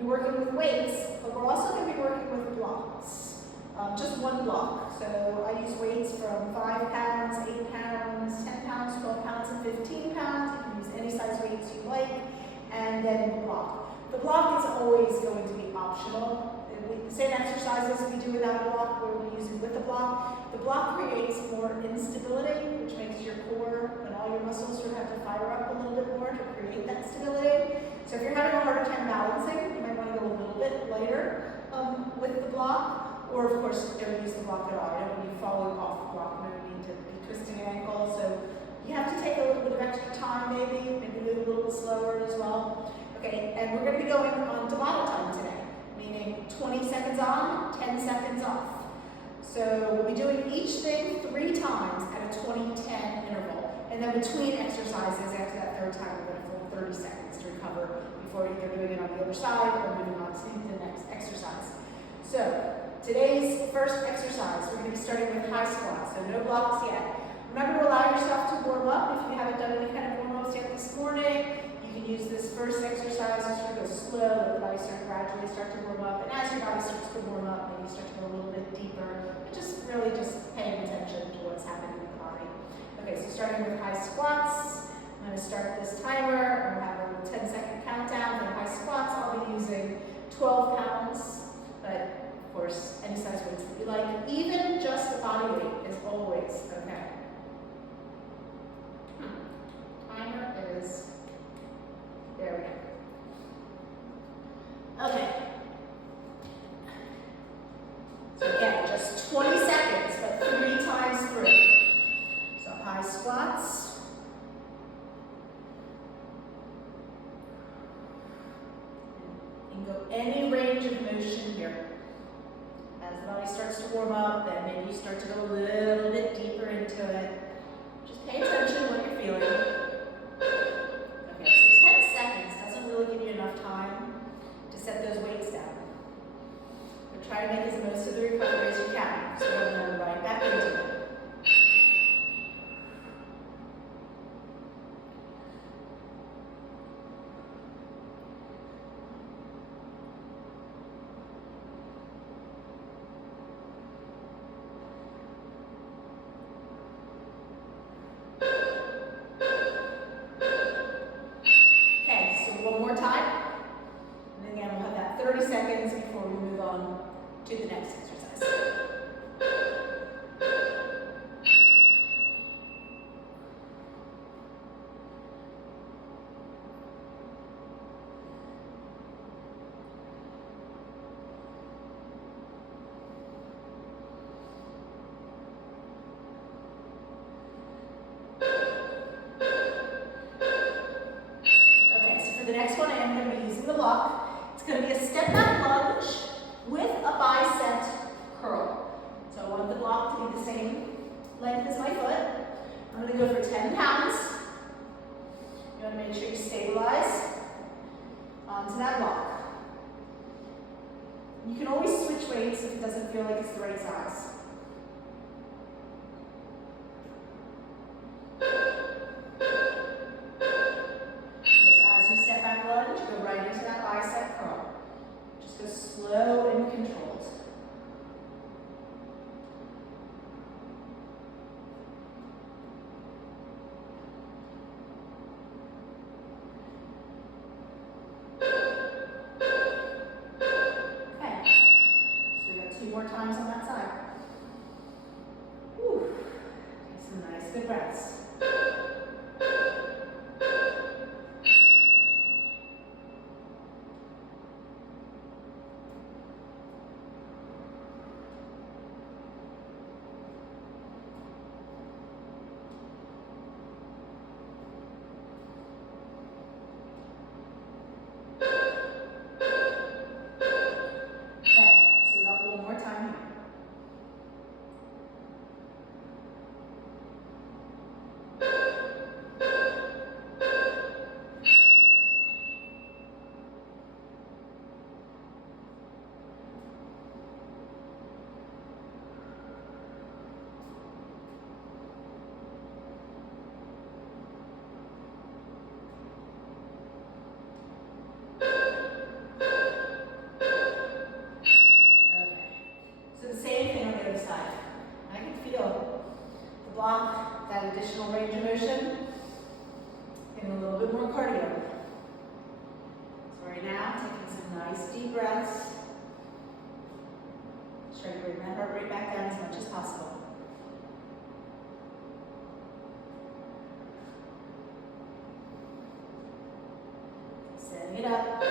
be working with weights, but we're also going to be working with blocks. Just one block. So I use weights from 5 pounds, 8 pounds, 10 pounds, 12 pounds, and 15 pounds. You can use any size weights you like. And then the block. The block is always going to be optional. The same exercises we do without a block, we're using with the block. The block creates more instability, which makes your core and all your muscles sort of have to fire up a little bit more to create that stability. So if you're having a harder time balancing, you might want to go a little bit lighter with the block, or of course don't use the block at all. You don't need to fall off the block, no need to be twisting an ankle. So you have to take a little bit of extra time maybe move a little bit slower as well. Okay, and we're going to be going on Tabata time today, meaning 20 seconds on, 10 seconds off. So we'll be doing each thing 3 times at a 20-10 interval. And then between exercises, after that third time, we're going to hold 30 seconds to recover before either doing it on the other side or moving on to the next exercise. So today's first exercise, we're going to be starting with high squats, so no blocks yet. Remember to allow yourself to warm up. If you haven't done any kind of warm-ups yet this morning, you can use this first exercise to sort of go slow, let the body gradually start to warm up. And as your body starts to warm up, maybe you start to go a little bit deeper. But just really just paying attention to what's happening in the body. Okay, so starting with high squats. I'm going to start this timer. I'm going to have a little 10-second countdown. For high squats, I'll be using 12 pounds. But, of course, any size weights that you like. Even just the body weight is always okay. Timer is, there we go. Okay. So again, just 20 seconds, but 3 times through. So high squats. You can go any range of motion here. As the body starts to warm up, then maybe you start to go a little bit deeper into it. Just pay attention to what you're feeling. Okay, so 10 seconds doesn't really give you enough time to set those weights down. But try to make as most of the recovery as you can. So we're going right back into it. To the next exercise. Okay, so for the next one, I am going to be using the block. It's going to be a step back lunge with a bicep curl. So I want the block to be the same length as my foot. I'm going to go for 10 pounds. You want to make sure you stabilize onto that block. You can always switch weights if it doesn't feel like it's the right size. Just as you step back lunge, go right into that bicep curl. Just go slow and controlled. Okay, so we got 2 more times on that side. Whew. Take some nice good breaths. block, that additional range of motion, and a little bit more cardio. So right now, taking some nice deep breaths. Try to bring that heart rate back down as much as possible. Setting it up.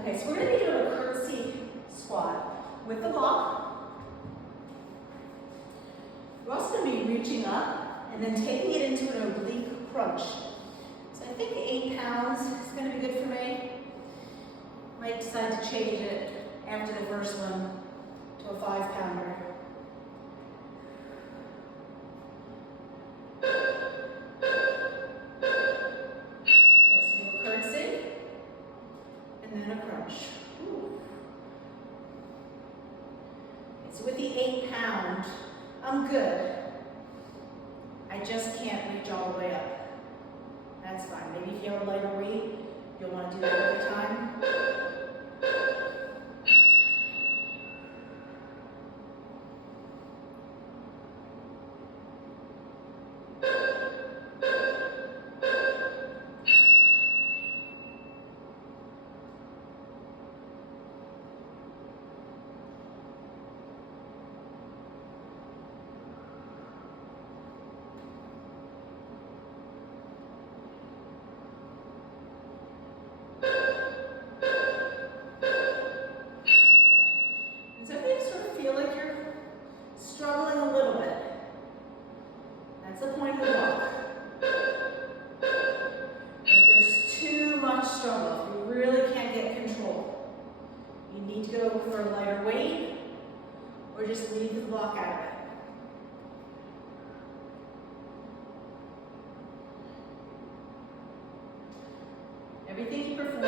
Okay, so we're going to be doing a curtsy squat with the block. We're also going to be reaching up and then taking it into an oblique crunch. So I think 8 pounds is going to be good for me. Might decide to change it after the first one to a 5-pounder. And then a crunch. Ooh. Okay, so with the 8-pound, I'm good. I just can't reach all the way up. That's fine. Maybe if you have a lighter weight, you'll want to do that every time. For a lighter weight, or just leave the block out of it. Everything you perform,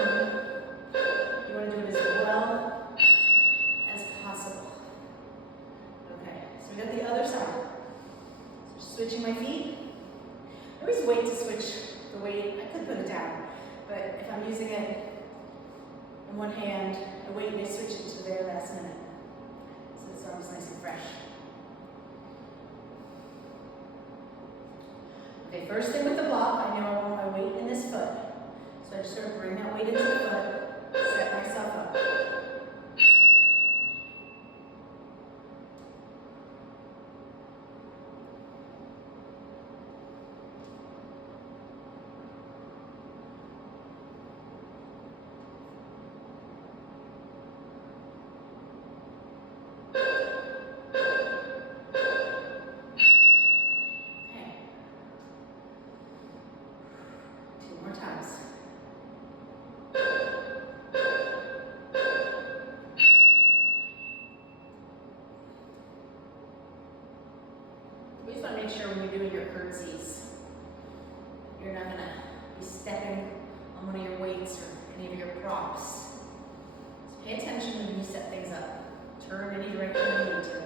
you want to do it as well as possible. Okay, so we got the other side. So switching my feet. I always wait to switch the weight. I could put it down, but if I'm using it in one hand, I wait and I switch it to the very last minute. So it's always nice and fresh. Okay, first thing with the block, I know I want my weight in this foot. So I just sort of bring that weight into the foot, set myself up. You just want to make sure when you're doing your curtsies, you're not going to be stepping on one of your weights or any of your props. So pay attention when you set things up. Turn any direction you need to.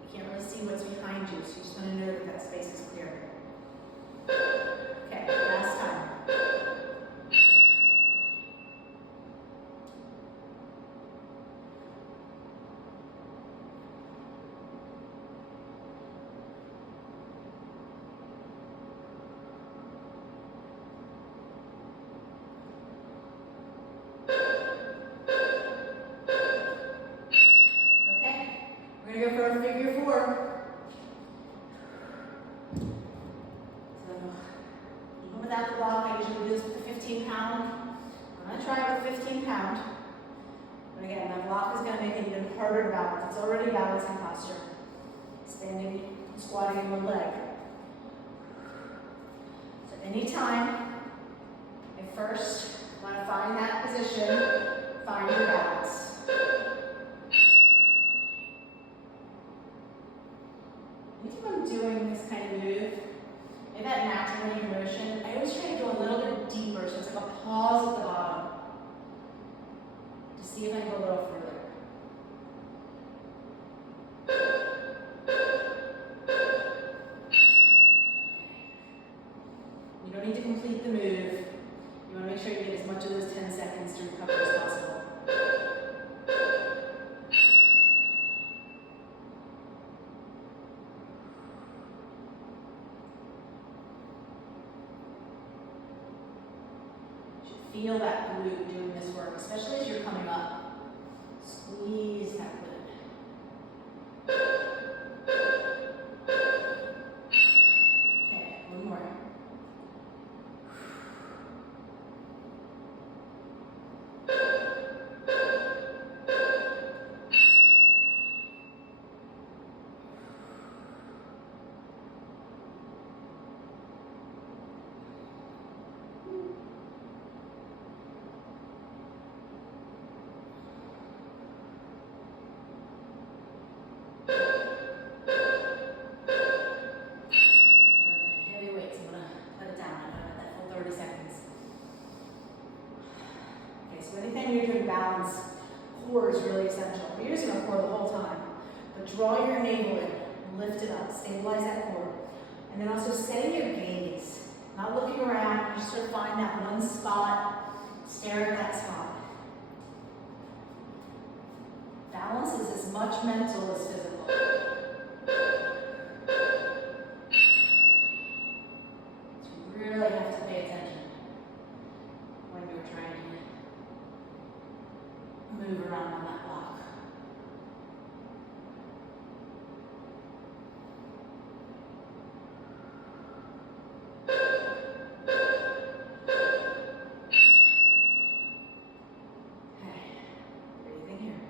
You can't really see what's behind you, so you just want to know that that space the block. I usually do this with a 15-pound. I'm going to try it with 15-pound. But again, that block is going to make it even harder to balance. It's already balancing posture. Standing, squatting in one leg. So anytime, at first, want to find that position, find your balance. Anytime I'm doing this kind of move, in that natural range of motion, I always try to go a little bit deeper, so it's like a pause at the bottom to see if I can go a little further. You don't need to complete the move. You want to make sure you get as much of those 10 seconds to recover as possible. Feel that glute doing this work, especially as you're coming up. Squeeze that glute. Okay, one more. Balance, core is really essential. We're using our core the whole time, but draw your navel in, lift it up, stabilize that core, and then also setting your gaze, not looking around. You just sort of find that one spot, stare at that spot. Balance is as much mental as physical. So you really have to pay attention when you're trying to move around on that block. Okay, breathing here.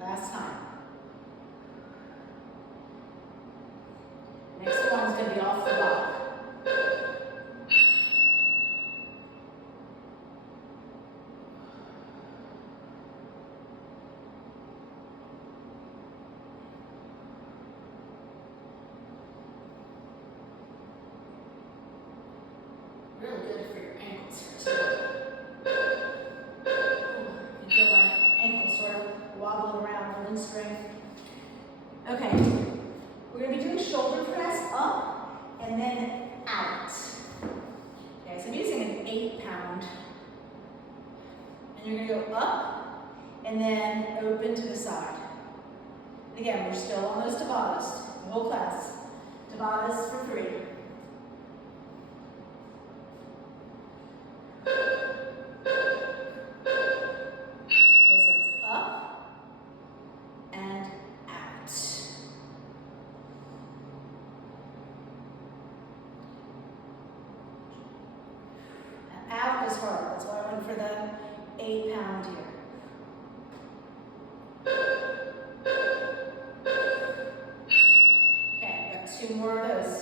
Last time. Next one's going to be off the block. Really good for your ankles here too. You feel my ankles sort of wobbling around, building strength. Okay, we're going to be doing shoulder press up and then out. Okay, so I'm using an 8-pound. And you're going to go up and then open to the side. Again, we're still on those Tabatas, the whole class. Tabatas for 3. Out is hard. That's why I went for the 8-pound here. Okay, got 2 more of those.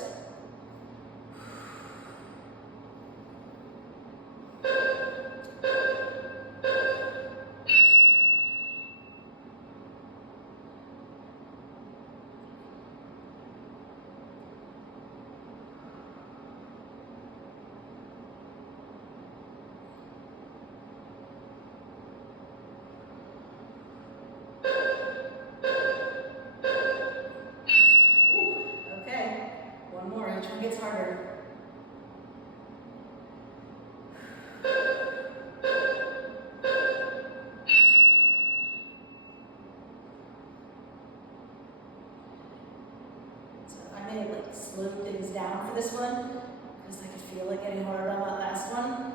this one because I could feel it getting harder on that last one.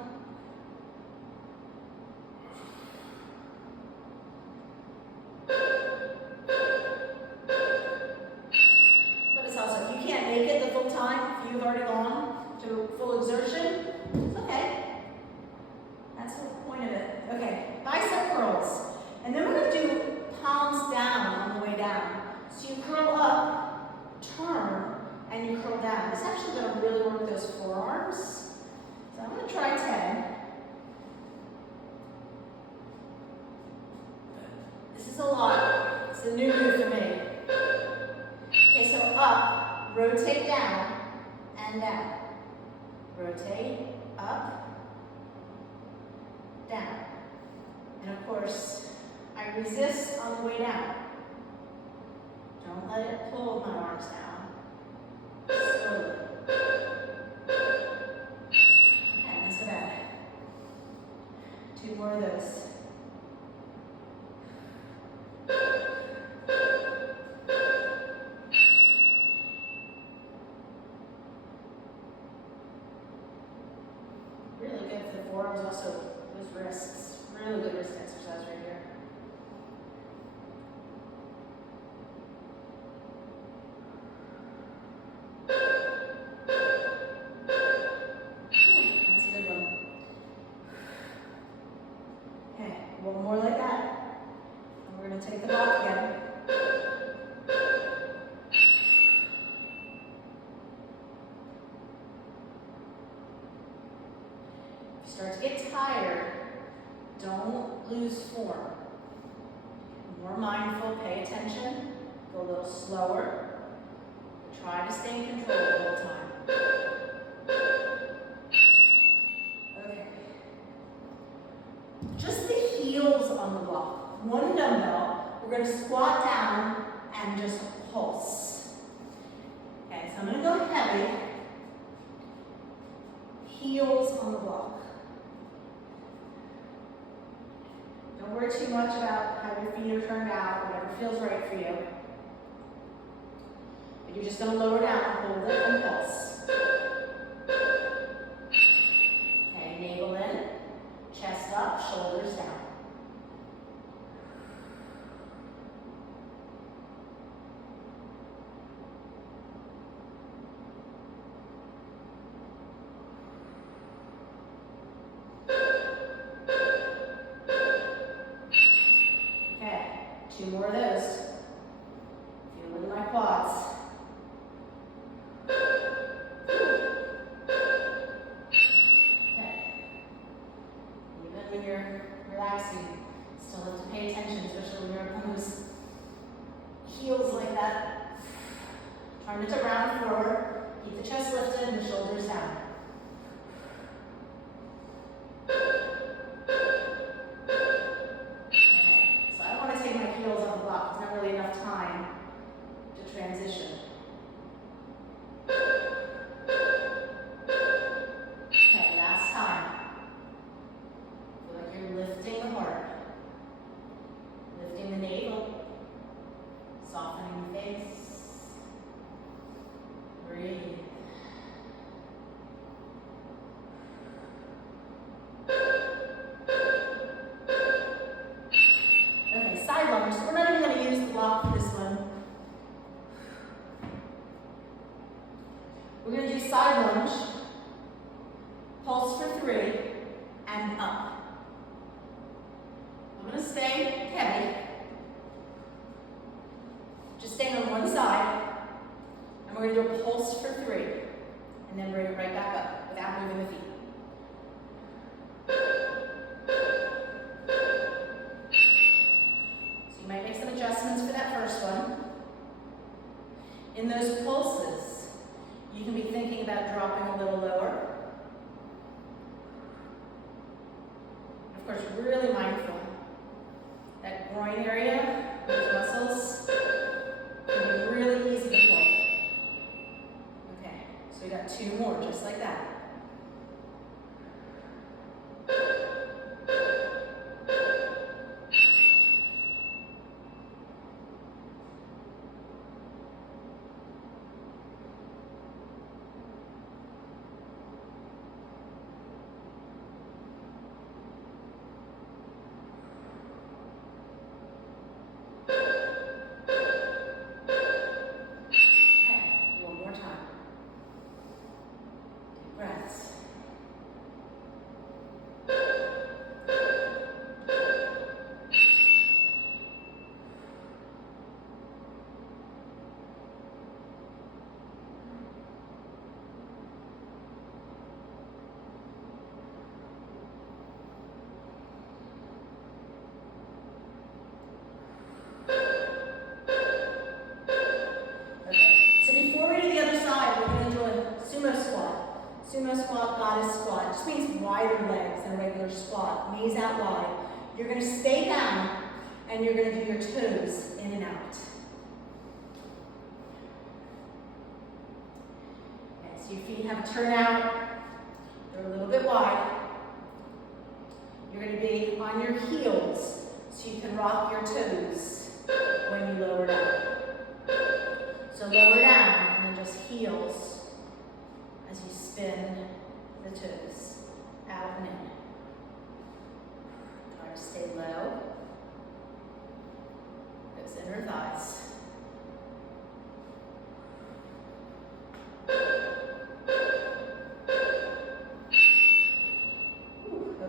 But it's also, if you can't make it the full time, if you've already gone to full exertion, it's okay. That's the point of it. Okay, bicep curls. And then we're going to do palms down on the way down. So you curl up, turn, and you curl down. This is actually going to really work those forearms. So I'm going to try 10. This is a lot. It's a new move for me. Okay, so up, rotate down, and down. Rotate, up, down. And of course, I resist on the way down. Don't let it pull my arms down. Slowly. Okay, not so bad. 2 more of those. Really good for the forearms, also those wrists. Really good wrist exercise right here. That's a good one. Okay, one more like that. And we're going to take the block again. If you start to get tired, don't lose form. More mindful, pay attention, go a little slower. Try to stay in control the whole time. Okay. Just the heels on the block. 1 dumbbell. We're going to squat down and just pulse. Okay, so I'm going to go heavy. Heels on the block. Don't worry too much about how your feet are turned out, whatever feels right for you. But you're just going to lower down, hold it, and pulse. Okay, navel in, chest up, shoulders down. Okay, 2 more of those. Feel it in my quads. Okay. Even when you're relaxing, still have to pay attention, especially when you're on those heels like that. Turn it around forward. Keep the chest lifted and the shoulders down. Transition. Okay, last time. Feel like you're lifting the heart, lifting the navel, softening the face. Breathe. Okay, side lunge. We're not even going to use the block for this one. We're going to do side lunge, pulse for 3, and up. I'm going to stay heavy, just staying on one side, and we're going to do a pulse for 3, and then bring it right back up without moving the feet. So you might make some adjustments for that first one. In those pulses, you can be thinking about dropping a little lower. squat. It just means wider legs than a regular squat. Knees out wide. You're going to stay down and you're going to do your toes in and out. Okay, so your feet have a turnout. They're a little bit wide. You're going to be on your heels so you can rock your toes when you lower down. So lower down and then just heels as you spin the toes out and in. Try to stay low. Those inner thighs.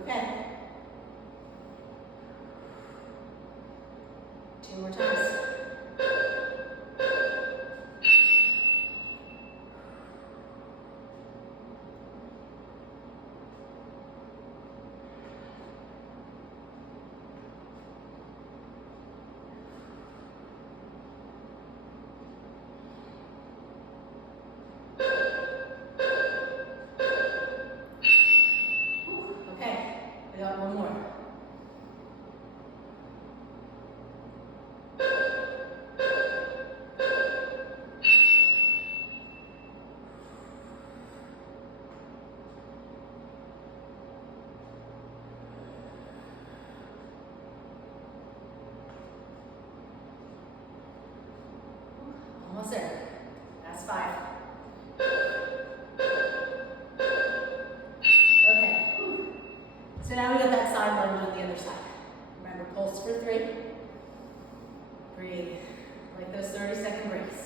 Okay. 2 more times. Okay, we got one more. Almost there. That's 5. Okay. So now we got that side lunge on the other side. Remember, pulse for 3. Breathe. Like those 30-second breaks.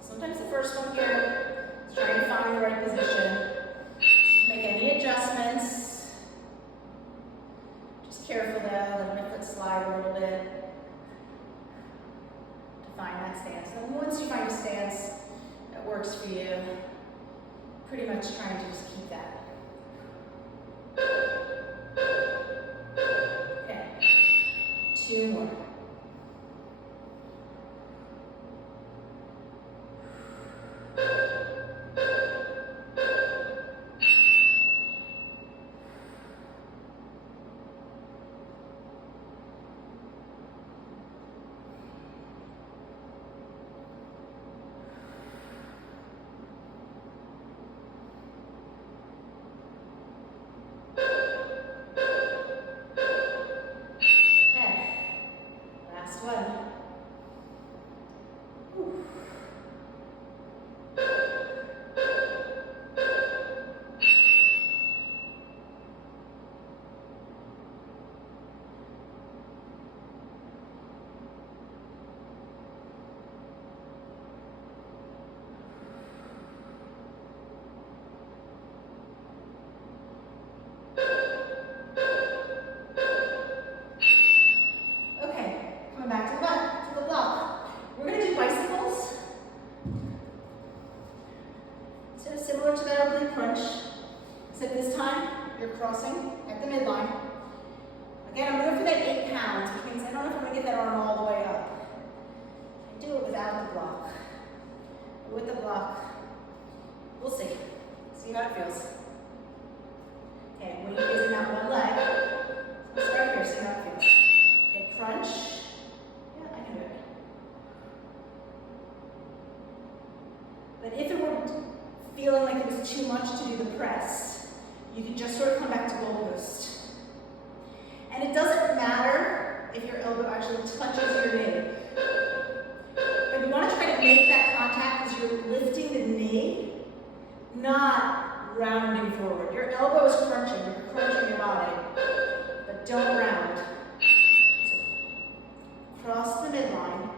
Sometimes the first one here is trying to find the right position. Make any adjustments. Just careful though, let my foot slide a little bit to find that stance. And once you find a stance that works for you, pretty much trying to just keep that. Okay, 2 more. Crossing at the midline. Again, I'm going for that 8 pounds, which means I don't know if I'm going to get that arm all the way up. I do it without the block. But with the block, we'll see. See how it feels. Okay, weight is in that one leg. Let's start here, see how it feels. Okay, crunch. Yeah, I can do it. But if it were feeling like it was too much to do the press, you can just sort of come back to goalpost. And it doesn't matter if your elbow actually touches your knee. But you want to try to make that contact as you're lifting the knee, not rounding forward. Your elbow is crunching, you're crunching your body, but don't round. So cross the midline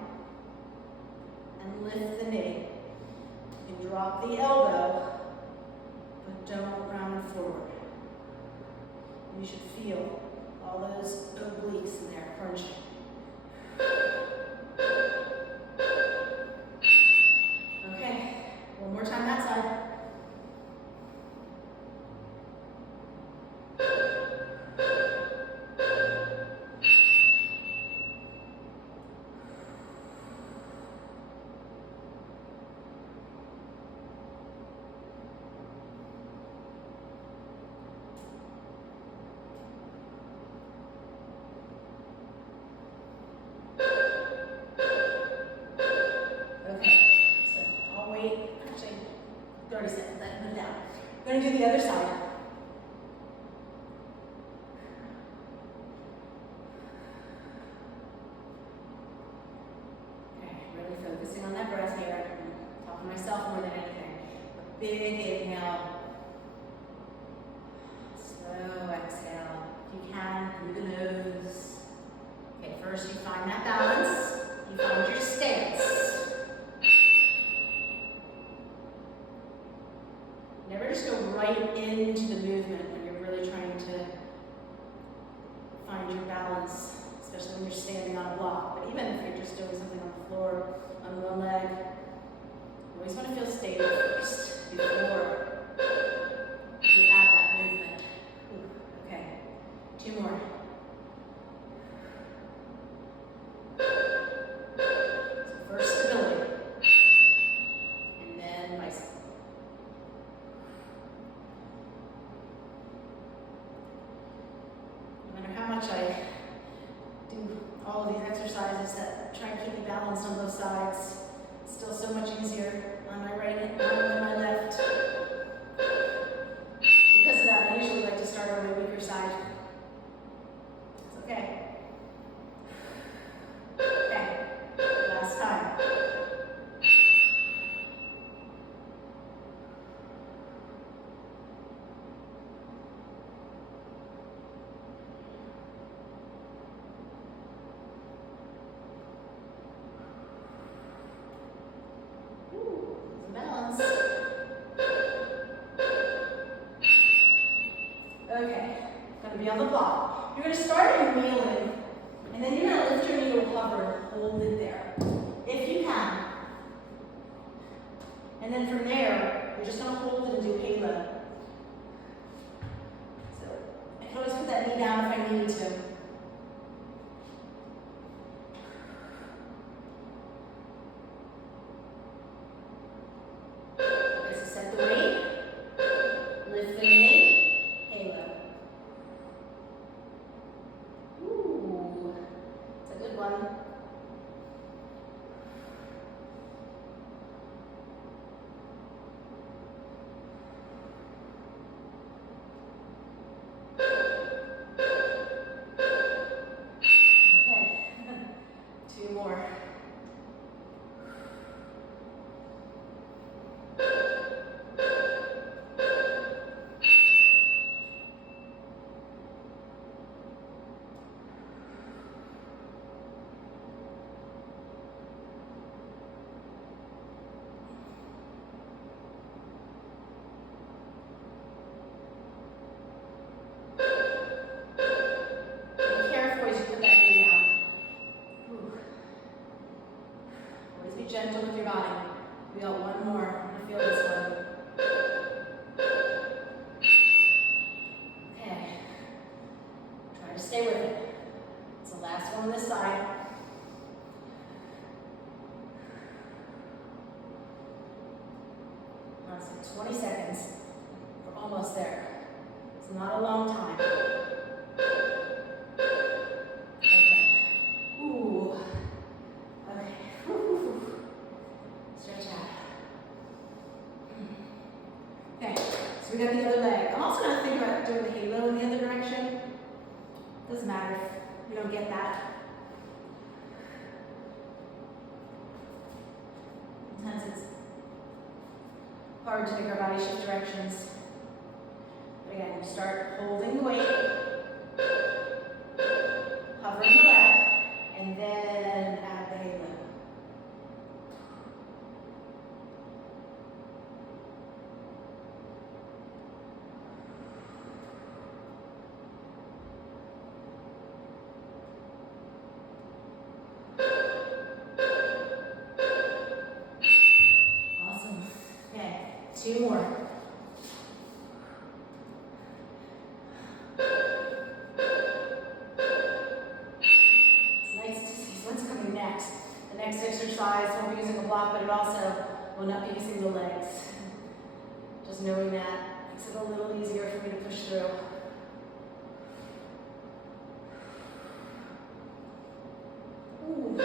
and lift the knee. You can drop the elbow, but don't round forward. You should feel all those obliques in there crunching. Okay, one more time that side. We're going to do the other side. Okay, really focusing on that breath here. I'm talking to myself more than anything. A big inhale. Slow exhale. If you can, through the nose. Okay, first you find that balance. You find your stance. Never just go right into the movement when you're really trying to find your balance, especially when you're standing on a block. But even if you're just doing something on the floor, on one leg, you always want to feel stable first before you add that movement. Ooh, okay, 2 more. So first stability, and then bicycle. No matter how much I do all of these exercises that try and keep me balanced on both sides, it's still so much easier on my right arm than my left. Because of that, I usually like to start on my weaker side. It's okay. Okay, last time. Ooh, some balance. Okay, gonna be on the block. You're gonna start in kneeling, and then you're gonna lift your knee to hover and hold it there, if you can. And then from there, you're just gonna hold it and do halo. So I can always put that knee down if I need to. Okay, so set the weight, lift the knee, halo. Ooh, it's a good one. Okay, 2 more. Be careful as you put that knee down. Ooh. Always be gentle with your body. We got 1 more. I'm gonna feel this one. Okay. Try to stay with it. It's the last one on this side. That's 20 seconds. We're almost there. It's not a long time. Okay. Ooh. Okay. Whew. Stretch out. Okay. So we got the other leg. I'm also going to think about doing the halo in the other direction. Doesn't matter if we don't get that. Sometimes it's hard to make our body shift directions. But again, you start holding the weight, hovering the leg, and then add the halo. Awesome. Okay, 2 more. The next exercise won't be using a block, but it also will not be using the legs. Just knowing that makes it a little easier for me to push through. Ooh.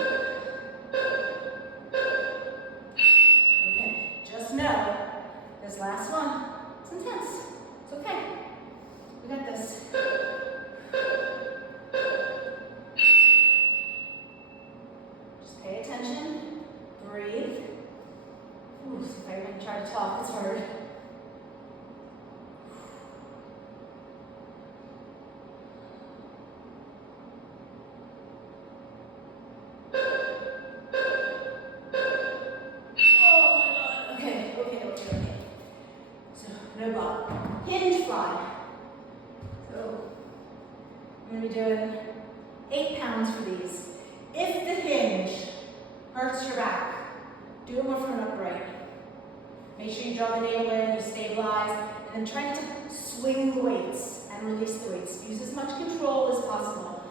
Okay, just know this last one is intense. side. So I'm going to be doing 8 pounds for these. If the hinge hurts your back, do it more from an upright. Make sure you draw the navel in, you stabilize, and then try to swing the weights and release the weights. Use as much control as possible.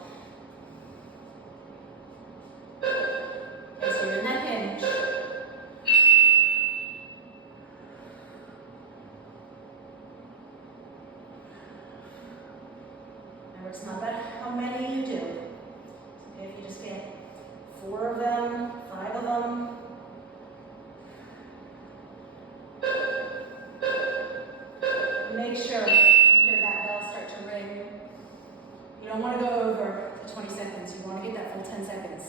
Okay, so you're in that hinge. Remember, it's not about how many you do. It's okay if you just get 4 of them, 5 of them. Make sure you hear that bell start to ring. You don't want to go over the 20 seconds. You want to get that full 10 seconds.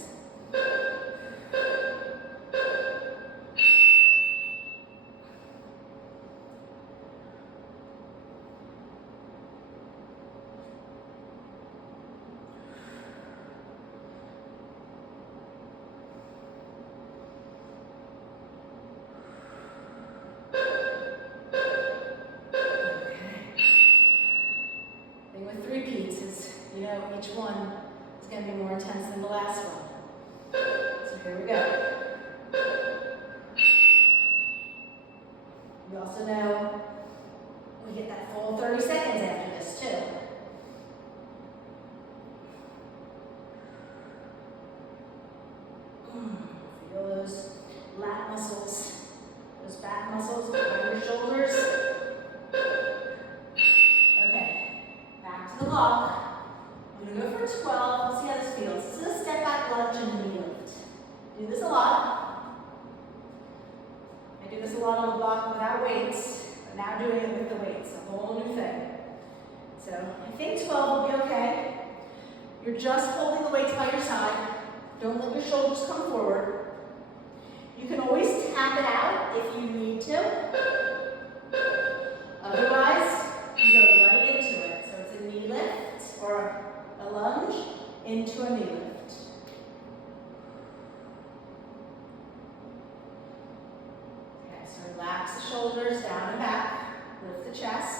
Each one is going to be more intense than the last one. So here we go. We also know we get that full 30 seconds after this too. Feel those lat muscles, those back muscles behind your shoulders. Okay, back to the block. I'm going to go for 12. Let's see how this feels. This is a step back lunge and knee lift. Do this a lot. I do this a lot on the block without weights, but now doing it with the weights, a whole new thing. So I think 12 will be okay. You're just holding the weights by your side. Don't let your shoulders come forward. You can always tap it out if you need to. Otherwise, you go right into it. So it's a knee lift or a lunge into a knee lift. Okay, so relax the shoulders down and back. Lift the chest.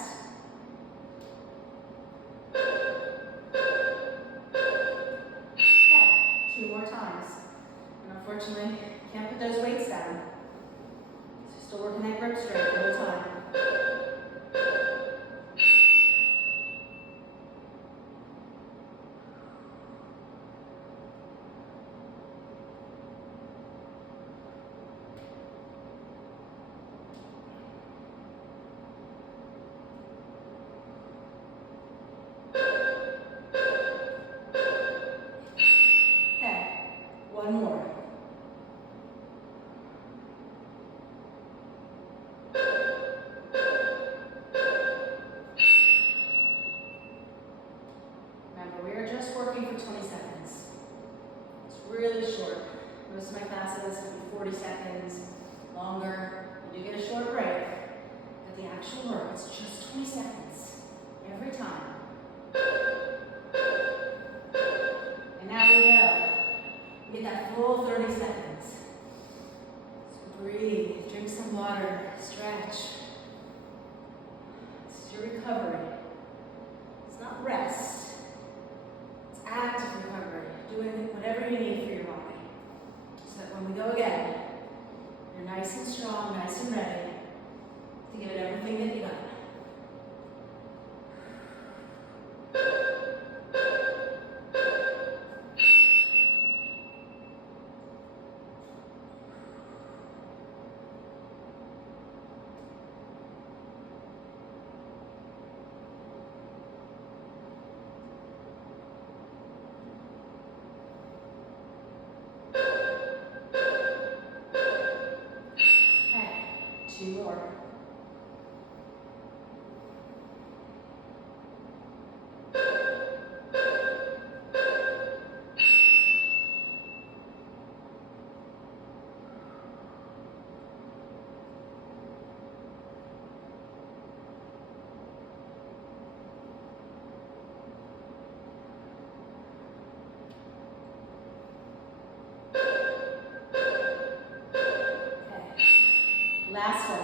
Okay, 2 more times. And unfortunately, can't put those weights down. So still working that grip strength the whole time. One more. Remember, we are just working for 20 seconds. It's really short. Most of my classes will be 40 seconds, longer. You do get a short break, but the actual work is just 20 seconds every time. And now we know. Get that full 30 seconds. So breathe, drink some water, stretch. This is your recovery. It's not rest. It's active recovery, doing whatever you need for your body. So that when we go again, you're nice and strong, nice and ready to give it everything that you got. More. Okay. Last one.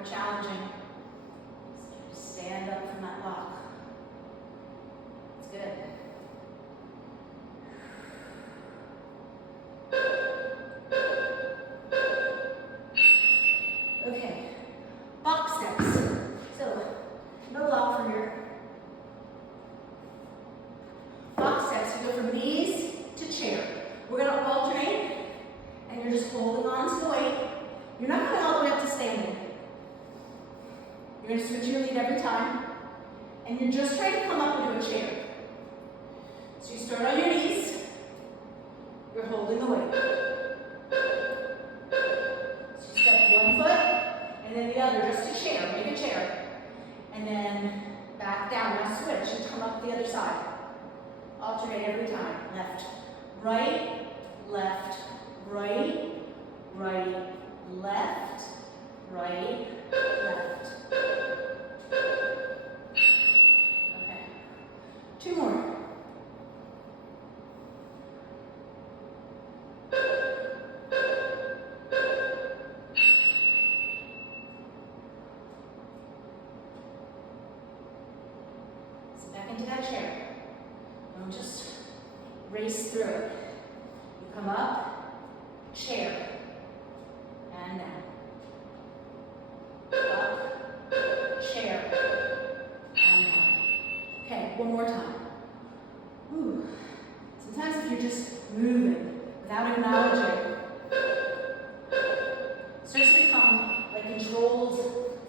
more challenging. Just stand up from that block. That's good. Okay, box steps. So, no block from here. Box steps, you go from knees to chair. We're going to alternate, and you're just holding on to the weight. You're not going all the way up to standing. You're going to switch your lead every time, and you're just trying to come up into a chair. So you start on your knees, you're holding the weight. So you step one foot, and then the other, just a chair, make a chair. And then back down, now switch and come up the other side. Alternate every time, left, right, left, right, right, left, right, left. Okay, 2 more. So back into that chair. Don't just race through it. You come up, chair, and down. Up, chair, and down. Okay, one more time. Ooh. Sometimes if you're just moving without acknowledging, it starts to become like controlled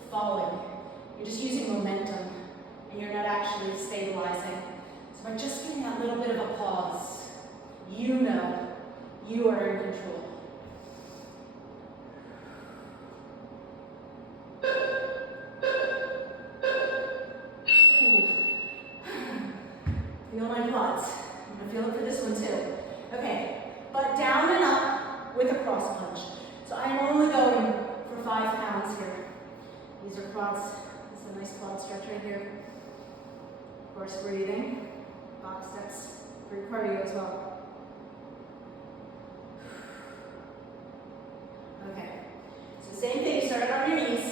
falling. You're just using momentum, and you're not actually stabilizing. So by just giving that little bit of a pause, you know you are in control. Ooh. Feel my quads. I'm gonna feel it for this one too. Okay, but down and up with a cross punch. So I'm only going for 5 pounds here. These are quads. This is a nice quad stretch right here. Of course, breathing. Box steps for your cardio as well. Okay, so same thing, start on your knees,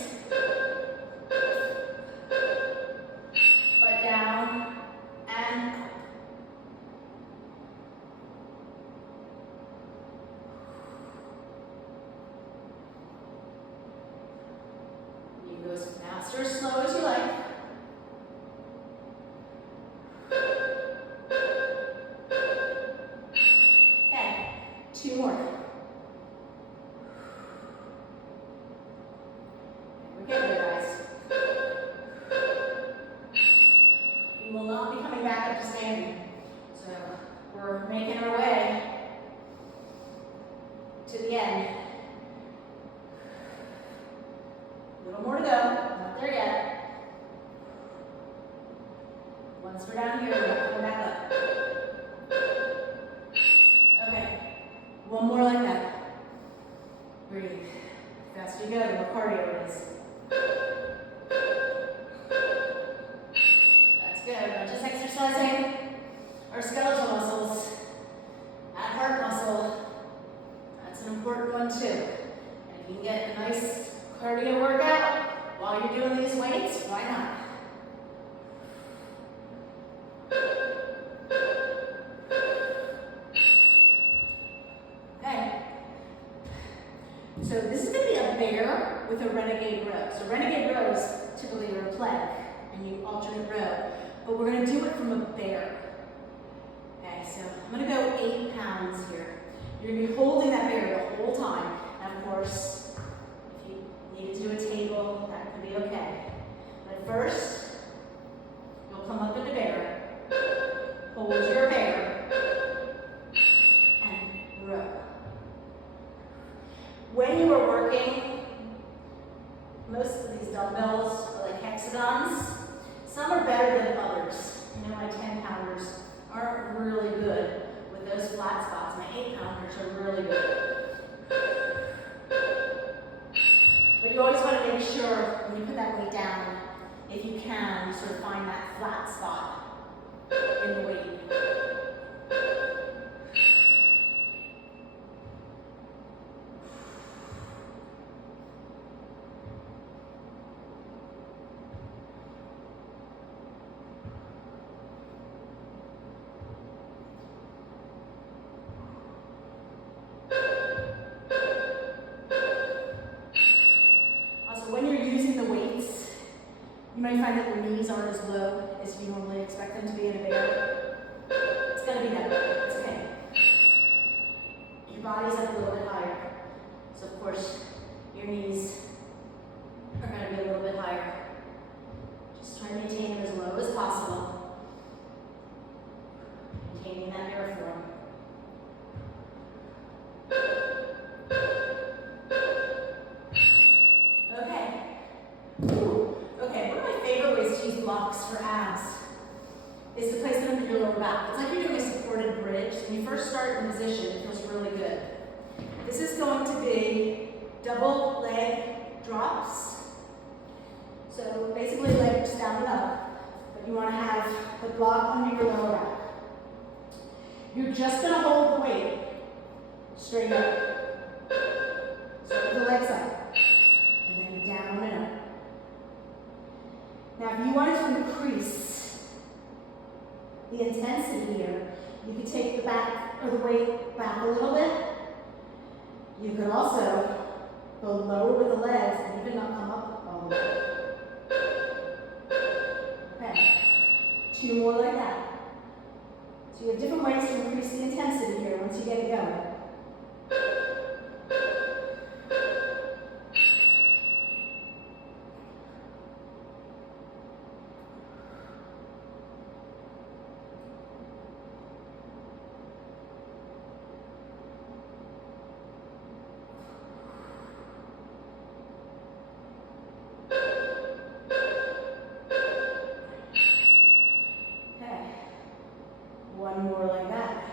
but down and up. You can go as fast or as slow as you like. Okay, 2 more. We're getting there, guys. We will not be coming back up to standing. So we're making our way to the end. A little more to go, not there yet. Once we're down here, we're not coming back up. Okay, one more like that. Breathe. The faster you go, the more cardio it is. That's good. We're just exercising our skeletal muscles, that heart muscle. That's an important one too. And if you can get a nice cardio workout while you're doing these weights, why not? Okay. So this is going to be a bear with a renegade row. So renegade row is typically your plank, and you alternate row. But we're going to do it from a bear. Okay, so I'm going to go 8 pounds here. You're going to be holding that bear the whole time. And of course, if you need to do a table, that could be okay. But first, you'll come up into bear, hold your bear, and row. When you are working, most of these dumbbells are like hexagons. Some are better than others. You know, my 10-pounders aren't really good with those flat spots. My 8-pounders are really good. But you always want to make sure when you put that weight down, if you can, sort of find that flat spot in the weight. might find that your knees aren't as low as you normally expect them to be in a bear. It's gonna be that way, it's okay. Your body's up a little bit higher. So of course, your knees are gonna be a little bit higher. Just try to maintain them as low as possible. Maintaining that bear form. Okay. Okay, one of my favorite ways to use blocks for abs is to place them under your lower back. It's like you're doing a supported bridge. When you first start in position, it feels really good. This is going to be double leg drops. So basically leg standing up, but you want to have the block under your lower back. You're just going to hold the weight straight up. So with the legs up, and then down and up. Now if you wanted to increase the intensity here, you could take the back or the weight back a little bit. You could also go lower with the legs and even not come up all the way. Okay, 2 more like that. So you have different ways to increase the intensity here once you get it going. One more like that.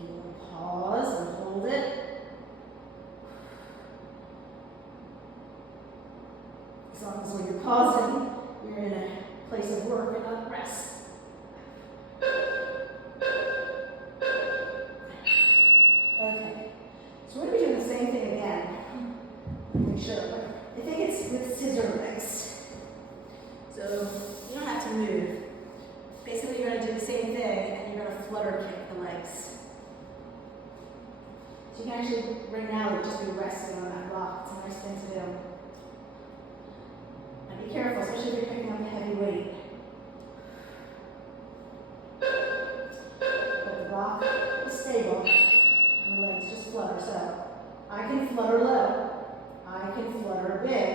You can pause and hold it. As long as when you're pausing, you're in a place of work and not rest. Okay. So we're going to be doing the same thing again. Make sure. I think it's with scissor legs. So you don't have to move. Basically, you're going to do the same thing and you're going to flutter kick the legs. So you can actually, right now, just be resting on that block. It's a nice thing to do. Now be careful, especially if you're picking up a heavy weight. But the block is stable. The legs just flutter. So I can flutter low. I can flutter big.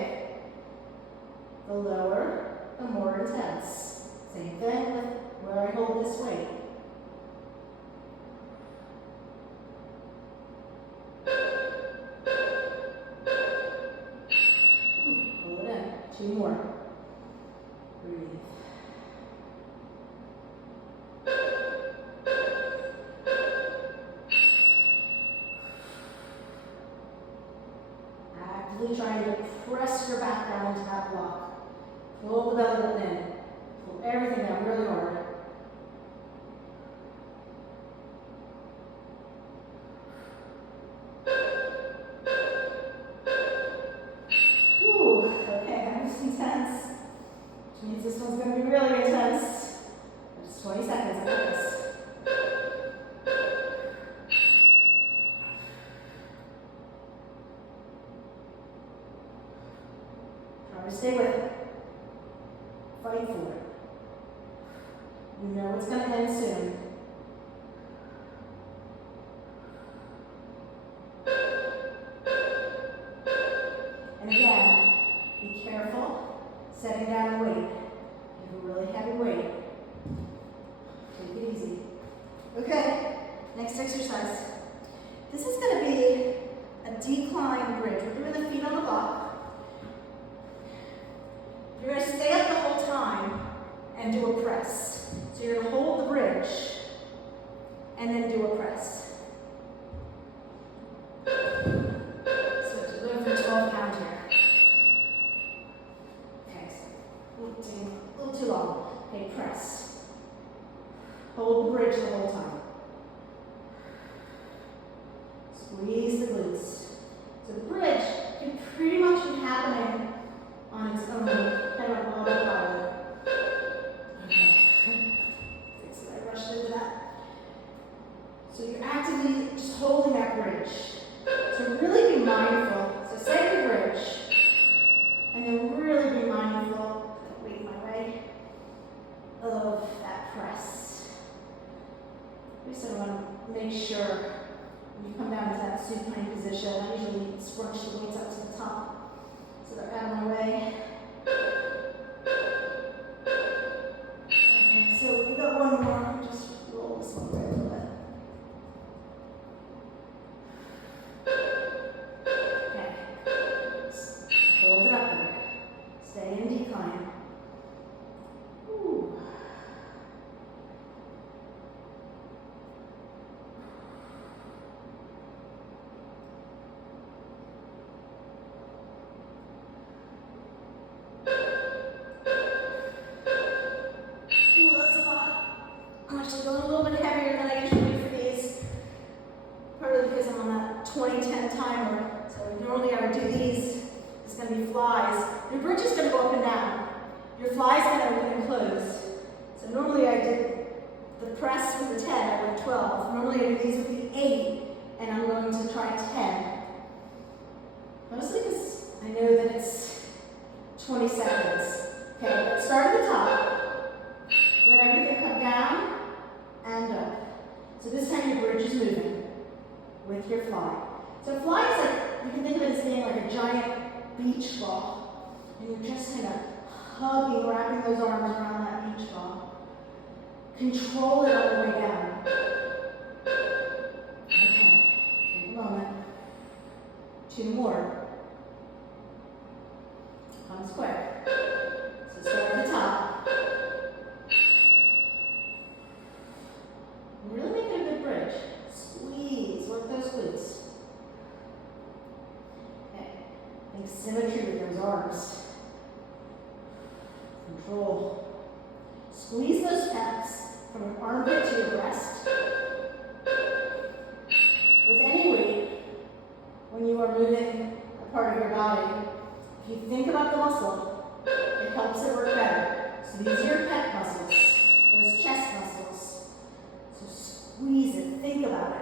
The lower, the more intense. Same thing with where I hold this weight. Hold it in. 2 more. Breathe. Trying to press your back down into that block. Pull the belly button in. Pull everything down really hard. Ooh, okay, that was intense. Which means this one's going to be really intense. Just 20 seconds like this. Stay with it. Fight for it. You know it's going to end soon. And again, be careful setting down the weight. If you have a really heavy weight, take it easy. Okay, next exercise. This is going to be a decline bridge. We're doing the feet on the block. You're going to stay up the whole time and do a press. So you're going to hold the bridge and then do a press. So we're going for 12 pounds here. Okay, so a little too long. Okay, press. Hold the bridge the whole time. Squeeze the glutes. So the bridge can pretty much be happening on its own, kind of autopilot. Okay. I rushed into that. just holding that bridge. So really be mindful. So say the bridge, and then really be mindful, weight my way, of that press. We just want to make sure when you come down to that supine position, I usually scrunch the weights up to the top so they're out of my way. Okay, so we got one more. Just roll this one right a little bit. Hold it up there. Stay in decline. Ooh. Ooh, that's a lot. I'm actually going a little bit heavier than I usually do for these. Partly because I'm on that 20-10 timer. So normally I would do these. It's going to be flies. Your bridge is going to go up and down. Your fly is going to open and close. So normally I did the press with the 10, I went 12. Normally I do these with the 8, and I'm going to try 10. Mostly because I know that it's 20 seconds. Okay, let's start at the top. Let everything come down and up. So this time your bridge is moving with your fly. So fly is like, you can think of it as being like a giant beach ball. And you're just kind of hugging, wrapping those arms around that beach ball. Control it on the way down. Okay, take a moment. 2 more. Come square. So start at the top. Really make it a good bridge. Squeeze, work those glutes. Okay, think symmetry with those arms. Control. Squeeze those pecs from your armpit to your breast. With any weight, when you are moving a part of your body, if you think about the muscle, it helps it work better. So these are your pec muscles, those chest muscles. So squeeze it, think about it.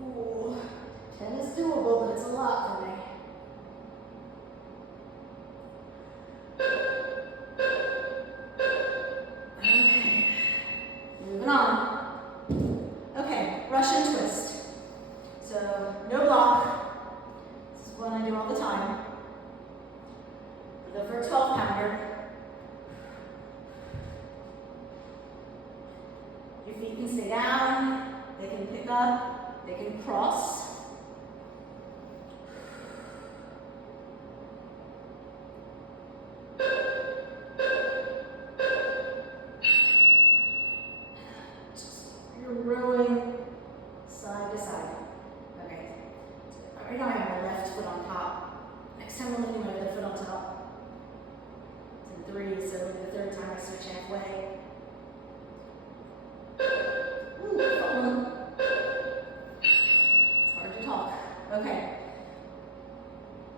Ooh, 10 is doable, but it's a lot for me. Okay, moving on. Okay, Russian twist. So, no block. This is one I do all the time. We go for a 12-pounder. Your feet can stay down, they can pick up, they can cross. You're rowing side to side. Okay. So right now I have my left foot on top. Next time I'm going to do my other foot on top. It's in 3, so the third time I switch halfway. Ooh, falling. It's hard to talk. Okay.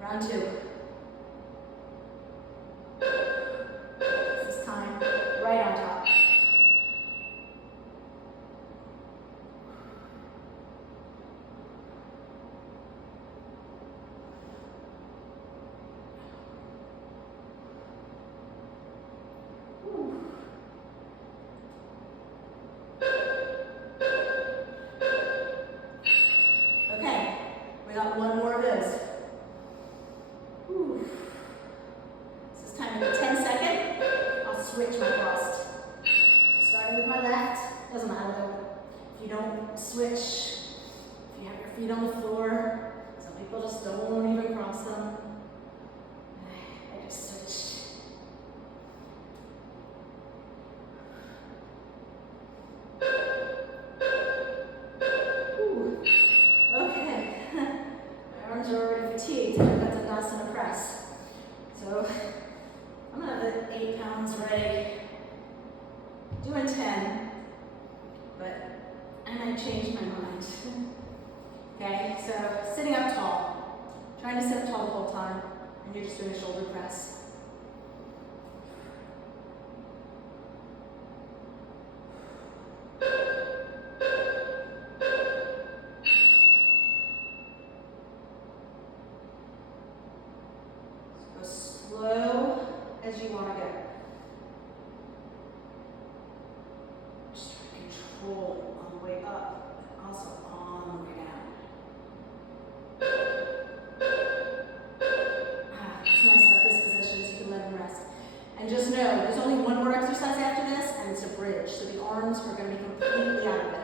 Round 2. This time, right on top. Okay, we got one more of those. Whew. This is kind of a 10-second. I'll switch my thrust. So starting with my left, doesn't matter though. If you don't switch, if you have your feet on the floor, some people just don't even cross them. I just switched. Okay, my arms are already fatigued. I've got to dust and a press. So I'm gonna have the 8 pounds ready. Doing 10, but I might change my mind. Okay, so sitting up tall. Trying to sit up tall the whole time, and you're just doing a shoulder press. up, and also all the way down. What's nice about this position is you can let them rest. And just know, there's only one more exercise after this, and it's a bridge. So the arms are going to be completely out of it.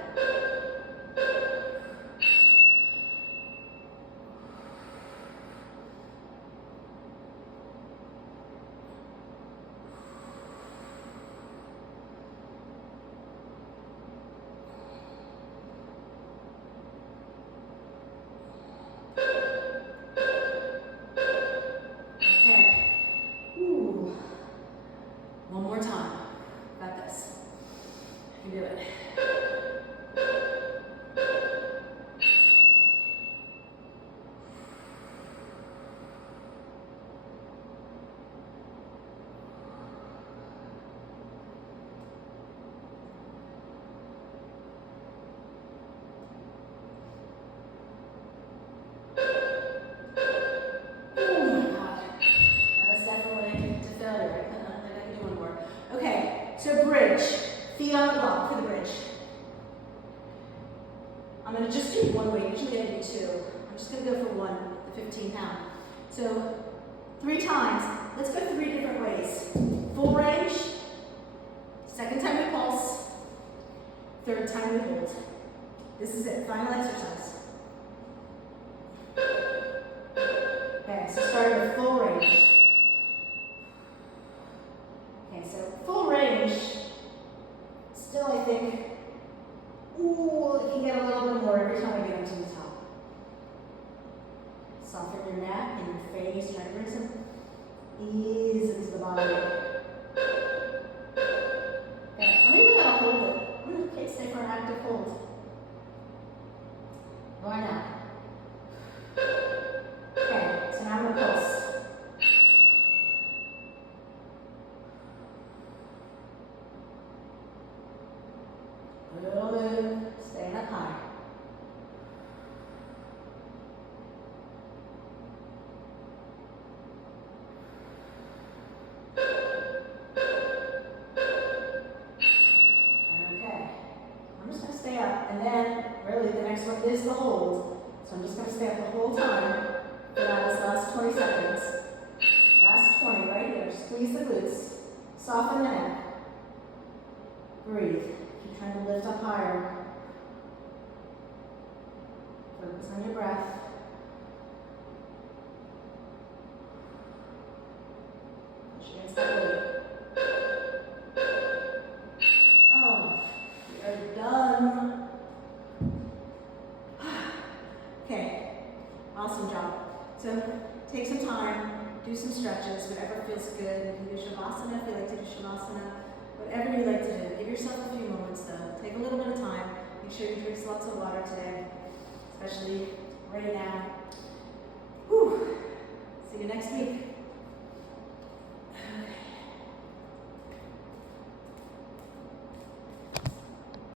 One more time. Got this. You can do it. So bridge, feet on the block for the bridge. I'm going to just do one weight, usually I do two. I'm just going to go for one, the 15-pound. So 3 times, let's go 3 different ways. Full range, second time we pulse, third time we hold. This is it, final exercise. Okay, so starting with full range. Okay, so full range, still I think, ooh, you can get a little bit more every time I get up to the top. Soften your neck and your face, try to bring some ease into the body. Okay, I'm even gonna hold it. I'm gonna stay for an active hold. Why not? Okay, so now I'm gonna pulse. Little move, staying up high. Okay, I'm just going to stay up, and then really the next one is the hold. So I'm just going to stay up the whole time for this last 20 seconds. Last 20 right here. Squeeze the glutes, soften the neck, breathe. Keep trying to lift up higher. Focus on your breath. Push against that weight. Oh, we are done. Okay, awesome job. So take some time, do some stretches, whatever feels good. You can do Shavasana if you like to do Shavasana. Whatever you like to do. Give yourself a few moments though. Take a little bit of time. Make sure you drink lots of water today, especially right now. Whew. See you next week.